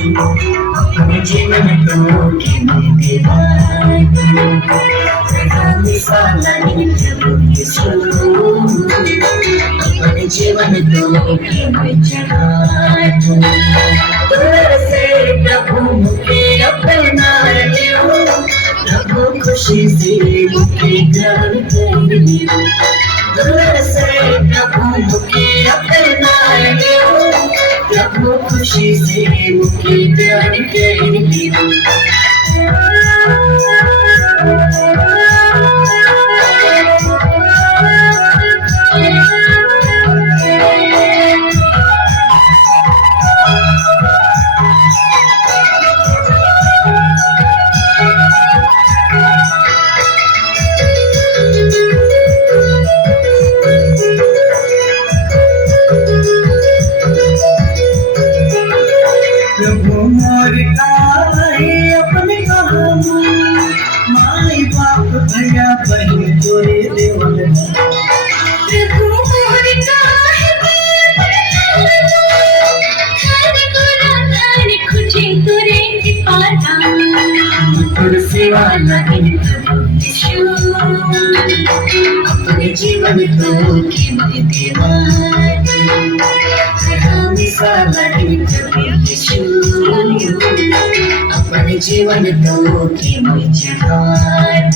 अपने जीवन को कीमत दीवार मिसाला प्रभु यीशु अपने जीवन को कीमत चढ़ाए दूर से प्रभु मुझे अपना लियो प्रभु खुशी से मुझे ग्रहण कर लियो दूर से प्रभु मुझे अपना लियो प्रभु खुशी से मुझे ग्रहण कर लियो प्रभु मोर काहे अपने काम माई बाप भैया बहन तोरे देवल प्रभु मोर काहे खाने को राताने खुशी तोरे कृपादा तुर सेवा नहीं प्रभु यीशु अपने जीवन को कीमत दीवार मिसाला प्रभु यीशु अपने जीवन को कीमत चढ़ाए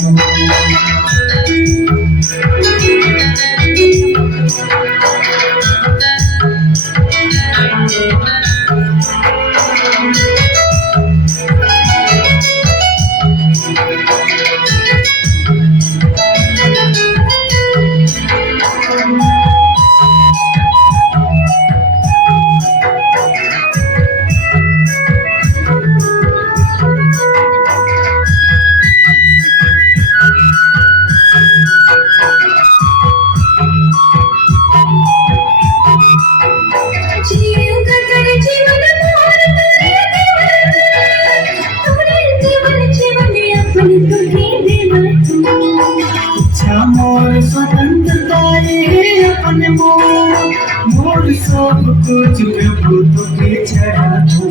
इच्छा मोर स्वतंत्रता ये अपने मोर सब कुछ प्रभु तुझे चढ़ा दूं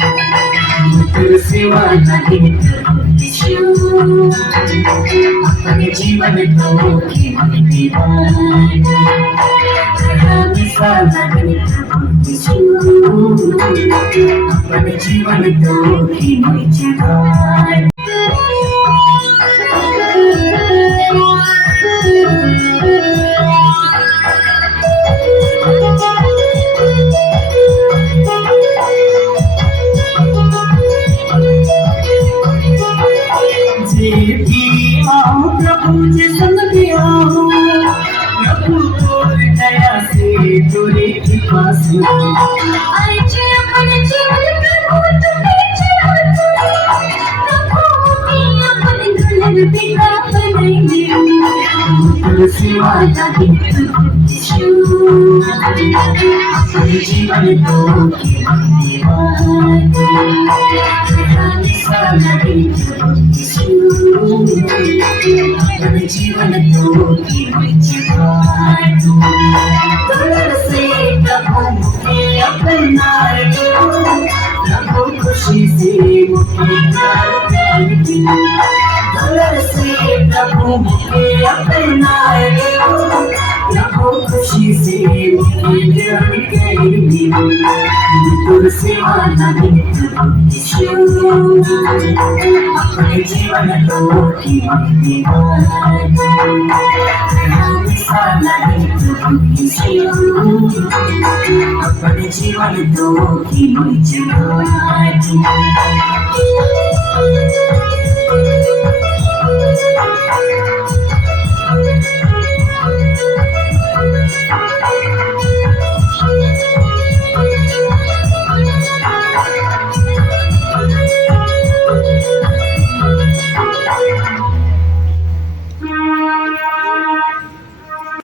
तेरे सिवा नहीं प्रभु यीशु अपने जीवन को कीमत दीवार मिसाला नहीं प्रभु यीशु अपने जीवन को कीमत चढ़ाए प्रभु जी संग दिया प्रभु तोर दया से तोरे कृपा से आई जे अपने जीवन प्रभु तुम्हें चढ़ा प्रभु की अपने दुल्हन पिता बनाएंगे तेरे सिवा नहीं प्रभु यीशु अपने जीवन को कीमत दीवार मिसाला प्रभु यीशु अपने जीवन को कीमत चढ़ाए दूर से प्रभु मुझे अपना लियो प्रभु खुशी से मुझे प्यार कर दियो दूर से प्रभु मुझे अपना लियो प्रभु खुशी से मुझे प्यार कर दियो दूर से नहीं प्रभु यीशु अपने जीवन को कीमत दीवार मिसाला नहीं प्रभु यीशु अपने जीवन को कीमत चढ़ाए